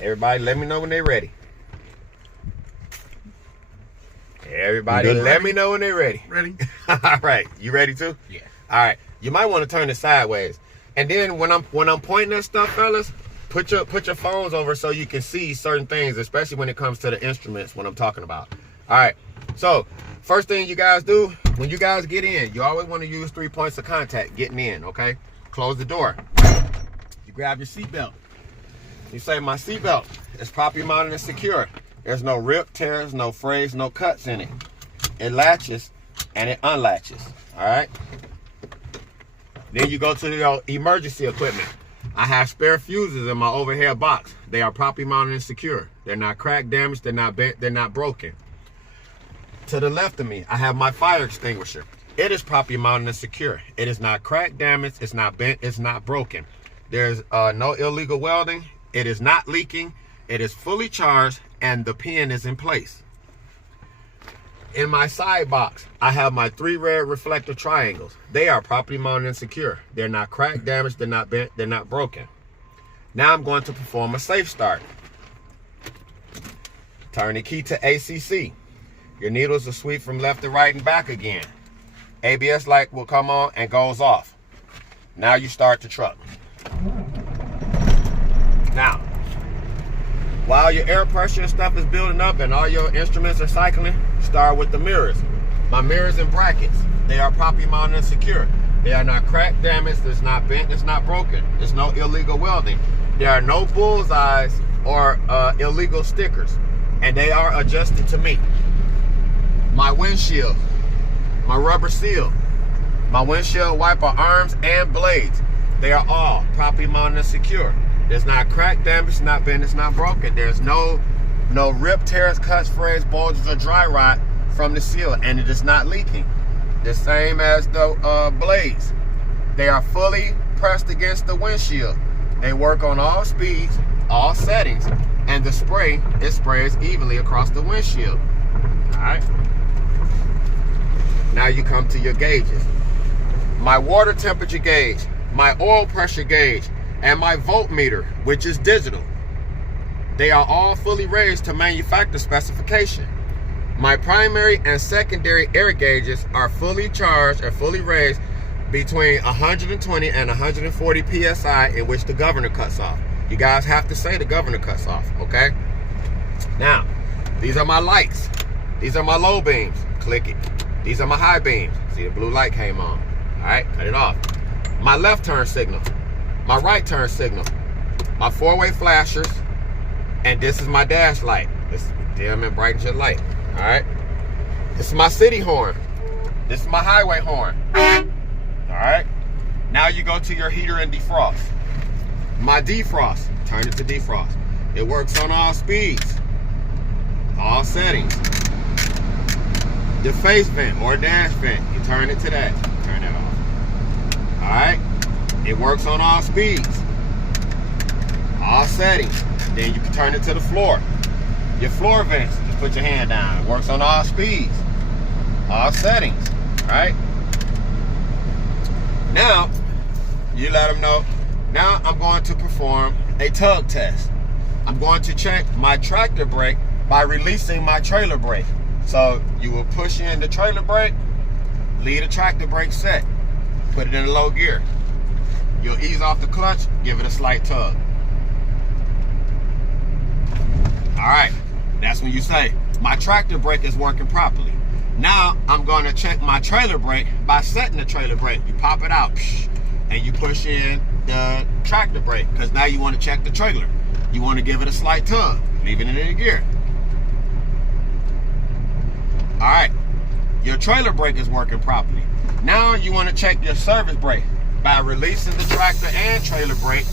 Everybody, let me know when they're ready. Everybody, let me know when they're ready. Ready? All right, you ready too? Yeah. All right, you might want to turn it sideways, and then when I'm pointing at stuff, fellas, put your phones over so you can see certain things, especially when it comes to the instruments. What I'm talking about. All right. So first thing you guys do when you guys get in, you always want to use 3 points of contact getting in. Okay. Close the door. You grab your seatbelt. You say, my seatbelt is properly mounted and secure. There's no rip, tears, no frays, no cuts in it. It latches and it unlatches. All right. Then you go to your emergency equipment. I have spare fuses in my overhead box. They are properly mounted and secure. They're not cracked, damaged, they're not bent, they're not broken. To the left of me, I have my fire extinguisher. It is properly mounted and secure. It is not cracked, damaged, it's not bent, it's not broken. There's no illegal welding. It is not leaking. It is fully charged and the pin is in place. In my side box, I have my 3 red reflector triangles. They are properly mounted and secure. They're not cracked, damaged, they're not bent, they're not broken. Now I'm going to perform a safe start. Turn the key to ACC. Your needles will sweep from left to right and back again. ABS light will come on and goes off. Now you start the truck. Now, while your air pressure and stuff is building up and all your instruments are cycling, start with the mirrors. My mirrors and brackets, they are properly mounted and secure. They are not cracked, damaged, it's not bent, it's not broken. There's no illegal welding. There are no bullseyes or illegal stickers, and they are adjusted to me. My windshield, my rubber seal, my windshield wiper arms and blades, they are all properly mounted and secure. There's not cracked, damaged, not bent, it's not broken. There's no rip, tears, cuts, frays, bulges, or dry rot from the seal, and it is not leaking. The same as the blades. They are fully pressed against the windshield. They work on all speeds, all settings, and the spray, it sprays evenly across the windshield. All right. Now you come to your gauges. My water temperature gauge, my oil pressure gauge, and my voltmeter, which is digital. They are all fully raised to manufacturer specification. My primary and secondary air gauges are fully charged or fully raised between 120 and 140 PSI, in which the governor cuts off. You guys have to say the governor cuts off, okay? Now, these are my lights. These are my low beams. Click it. These are my high beams. See, the blue light came on. All right, cut it off. My left turn signal. My right turn signal. My 4-way flashers. And this is my dash light. This dim and brightens your light. All right. This is my city horn. This is my highway horn. All right. Now you go to your heater and defrost. My defrost. Turn it to defrost. It works on all speeds, all settings. The face vent or dash vent, you turn it to that. Turn it off. All right. It works on all speeds, all settings. Then you can turn it to the floor. Your floor vents, just put your hand down. It works on all speeds, all settings, right? Now, you let them know. Now I'm going to perform a tug test. I'm going to check my tractor brake by releasing my trailer brake. So you will push in the trailer brake, leave the tractor brake set, put it in a low gear. You'll ease off the clutch, give it a slight tug. All right, that's when you say, my tractor brake is working properly. Now I'm going to check my trailer brake by setting the trailer brake. You pop it out, and you push in the tractor brake, because now you want to check the trailer. You want to give it a slight tug, leaving it in the gear. All right, your trailer brake is working properly. Now you want to check your service brake. By releasing the tractor and trailer brake,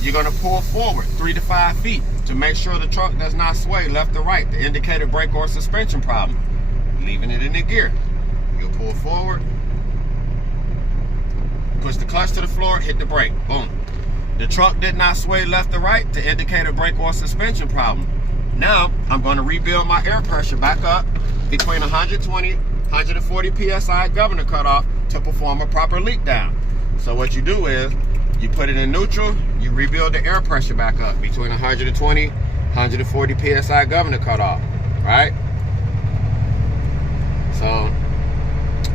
you're going to pull forward 3 to 5 feet to make sure the truck does not sway left or right to indicate a brake or suspension problem. Leaving it in the gear. You'll pull forward, push the clutch to the floor, hit the brake. Boom. The truck did not sway left or right to indicate a brake or suspension problem. Now, I'm going to rebuild my air pressure back up between 120 140 PSI governor cutoff to perform a proper leak down. So what you do is, you put it in neutral, you rebuild the air pressure back up between 120 140 PSI governor cutoff, right? So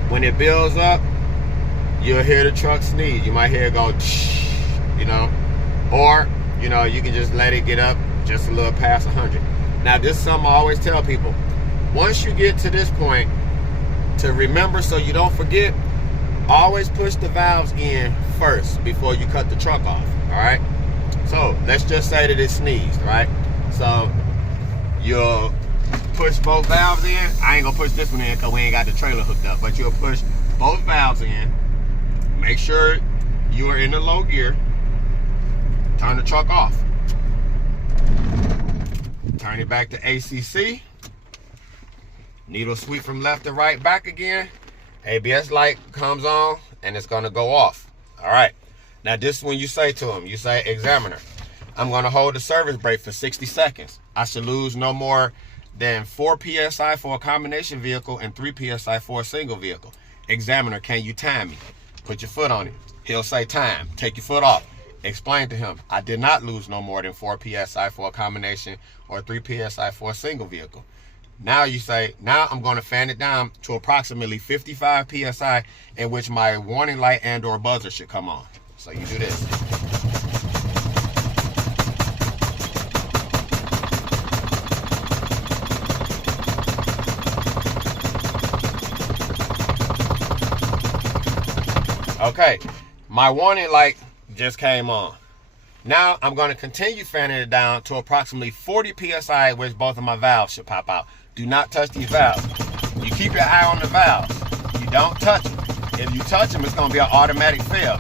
when it builds up, you'll hear the truck sneeze. You might hear it go, you know, or, you know, you can just let it get up just a little past 100. Now, this is something I always tell people. Once you get to this point, to remember so you don't forget, always push the valves in first before you cut the truck off, all right? So let's just say that it sneezed, right? So you'll push both valves in. I ain't gonna push this one in because we ain't got the trailer hooked up, but you'll push both valves in. Make sure you are in the low gear. Turn the truck off. Turn it back to ACC. Needle sweep from left to right back again. ABS light comes on and it's gonna go off. All right. Now this is when you say to him, you say, examiner, I'm gonna hold the service brake for 60 seconds. I should lose no more than 4 PSI for a combination vehicle and 3 PSI for a single vehicle. Examiner, can you time me? Put your foot on it. He'll say time. Take your foot off. Explain to him, I did not lose no more than 4 PSI for a combination or 3 PSI for a single vehicle. Now you say, now I'm going to fan it down to approximately 55 PSI in which my warning light and or buzzer should come on. So you do this. Okay, my warning light just came on. Now I'm going to continue fanning it down to approximately 40 PSI, which both of my valves should pop out. Do not touch these valves. You keep your eye on the valves. You don't touch them. If you touch them, it's going to be an automatic fail.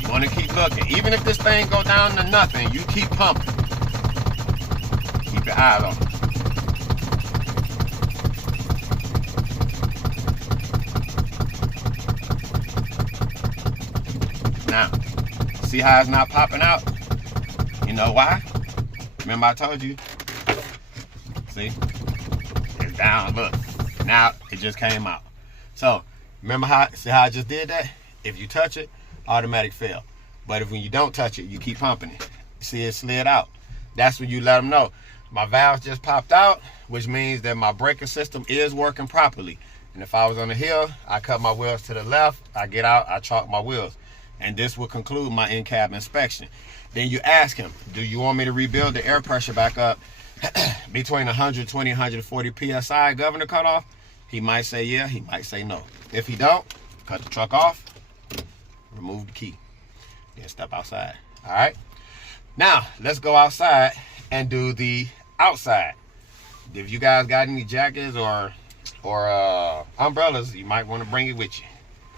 You want to keep looking. Even if this thing go down to nothing, you keep pumping. Keep your eyes on it. Now, see how it's not popping out? You know why? Remember I told you? See? It's down, look. Now it just came out. So, remember see how I just did that? If you touch it, automatic fail. But if when you don't touch it, you keep pumping it. See it slid out. That's when you let them know. My valves just popped out, which means that my braking system is working properly. And if I was on the hill, I cut my wheels to the left, I get out, I chalk my wheels. And this will conclude my in-cab inspection. Then you ask him, do you want me to rebuild the air pressure back up between 120 and 140 PSI governor cutoff? He might say yeah, he might say no. If he don't, cut the truck off, remove the key, then step outside. All right? Now, let's go outside and do the outside. If you guys got any jackets or umbrellas, you might want to bring it with you.